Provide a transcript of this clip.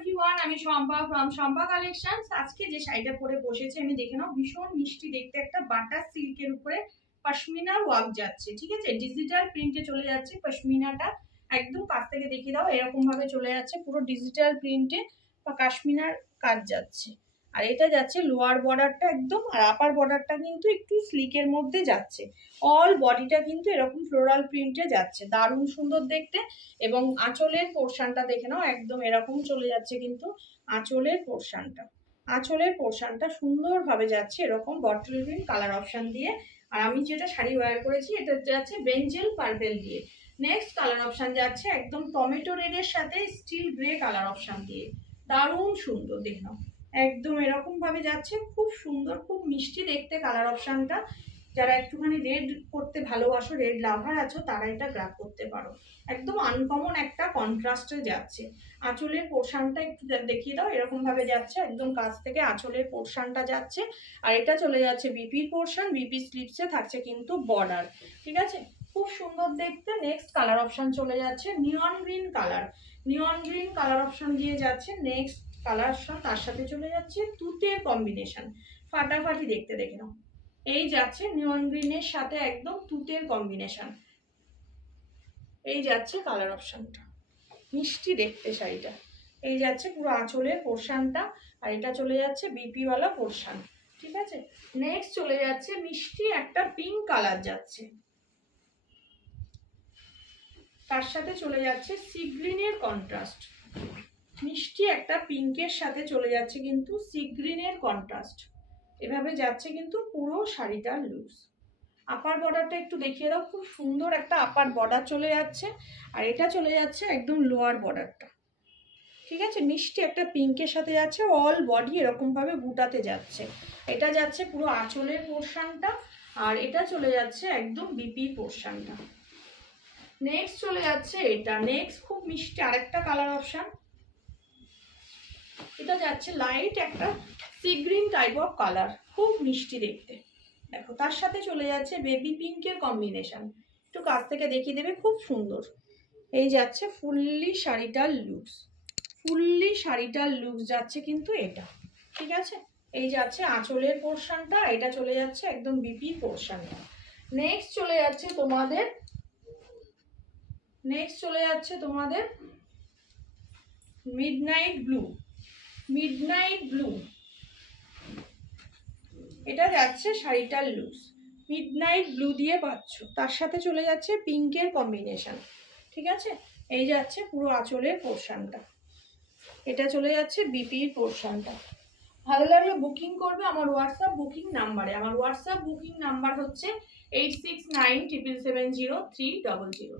Everyone, আমি Shampa from Shampa collections. আজকে যে শাড়িটা পরে বসেছি আমি দেখে নাও, ভীষণ মিষ্টি দেখতে একটা বাটার সিল্কের উপরে পশমিনার ওয়ার্ক যাচ্ছে। ঠিক আছে, ডিজিটাল প্রিন্টে চলে যাচ্ছে পশমিনাটা। একদম কাছ থেকে দেখিয়ে দাও, এরকম ভাবে চলে যাচ্ছে পুরো ডিজিটাল প্রিন্টে বা কাশ্মীনার কাজ যাচ্ছে। আর এটা যাচ্ছে লোয়ার বর্ডারটা একদম, আর আপার বর্ডারটা কিন্তু একটু স্লিকের মধ্যে যাচ্ছে। অল বডিটা কিন্তু এরকম ফ্লোরাল প্রিন্টে যাচ্ছে, দারুণ সুন্দর দেখতে। এবং আঁচলের পোর্শনটা দেখে নাও, একদম এরকম চলে যাচ্ছে কিন্তু আঁচলের পোর্শনটা সুন্দরভাবে যাচ্ছে এরকম বটল গ্রিন কালার অপশন দিয়ে। আর আমি যেটা শাড়ি ওয়্যার করেছি এটা যাচ্ছে বেঞ্জেল পার্পেল দিয়ে। নেক্সট কালার অপশন যাচ্ছে একদম টমেটো রেডের সাথে স্টিল গ্রে কালার অপশন দিয়ে, দারুণ সুন্দর দেখে নাও। একদম এরকম ভাবে যাচ্ছে, খুব সুন্দর, খুব মিষ্টি দেখতে কালার অপশনটা। যারা একটুখানি রেড করতে ভালোবাসো, রেড লাভার আছো, তারা এটা গ্রাব করতে পারো। একদম আনকমন একটা কন্ট্রাস্টে যাচ্ছে। আঁচলের পোর্শনটা একটু দেখিয়ে দাও, এরকম ভাবে যাচ্ছে একদম কাছ থেকে আঁচলের পোর্শনটা যাচ্ছে। আর এটা চলে যাচ্ছে বিপির পোর্শন, বিপি স্লিপসে থাকছে কিন্তু বর্ডার। ঠিক আছে, খুব সুন্দর দেখতে। নেক্সট কালার অপশন চলে যাচ্ছে নিয়ন গ্রিন কালার অপশন দিয়ে যাচ্ছে। নেক্সট কালার অপশন তার সাথে চলে যাচ্ছে তুতের কম্বিনেশন, ফাটাফাটি দেখতে দেখে নাও। এই যাচ্ছে নিয়ন গ্রিনের সাথে একদম তুতের কম্বিনেশন, এই যাচ্ছে কালার অপশনটা, মিষ্টি দেখতে শাড়িটা। এই যাচ্ছে পুরো আঁচলের পোর্শনটা, আর এটা চলে যাচ্ছে বিপি ওয়ালা পোর্শন। ঠিক আছে, নেক্সট চলে যাচ্ছে মিষ্টি একটা পিঙ্ক কালার যাচ্ছে, তার সাথে চলে যাচ্ছে সি গ্রিনের কন্ট্রাস্ট। মিষ্টি একটা পিঙ্কের সাথে চলে যাচ্ছে কিন্তু সি গ্রিনের কন্ট্রাস্ট। এভাবে যাচ্ছে কিন্তু পুরো শাড়িটার লুকস। আপার বর্ডারটা একটু দেখিয়ে দাও, খুব সুন্দর একটা আপার বর্ডার চলে যাচ্ছে। আর এটা চলে যাচ্ছে একদম লোয়ার বর্ডারটা। ঠিক আছে, মিষ্টি একটা পিঙ্কের সাথে যাচ্ছে, অল বডি এরকম ভাবে বুটাতে যাচ্ছে। এটা যাচ্ছে পুরো আঁচলের পোর্শনটা, আর এটা চলে যাচ্ছে একদম বিপি পোর্শনটা। নেক্সট চলে যাচ্ছে এটা, নেক্সট খুব মিষ্টি আরেকটা কালার অপশন। এটা যাচ্ছে লাইট একটা sea green type of colour, খুব মিষ্টি দেখতে। দেখো তার সাথে চলে যাচ্ছে বেবি পিঙ্কের কম্বিনেশন, একটু কাছ থেকে দেখিয়ে দেবে, খুব সুন্দর। এই যাচ্ছে ফুললি শাড়িটার লুকস যাচ্ছে কিন্তু এটা। ঠিক আছে, এই যাচ্ছে আঁচলের পোর্শনটা, এটা চলে যাচ্ছে একদম বিপি পোর্শনটা। নেক্সট চলে যাচ্ছে তোমাদের মিডনাইট ব্লু। এটা যাচ্ছে শাড়িটার লুকস, মিডনাইট ব্লু দিয়ে পাচ্ছ, তার সাথে চলে যাচ্ছে পিঙ্কের কম্বিনেশন। ঠিক আছে, এই যাচ্ছে পুরো আঁচলের পোর্শনটা, এটা চলে যাচ্ছে বিপির পোর্শনটা। ভালো লাগলে বুকিং করবে আমার হোয়াটসঅ্যাপ বুকিং নাম্বারে। আমার হোয়াটসঅ্যাপ বুকিং নাম্বার হচ্ছে 8697770300।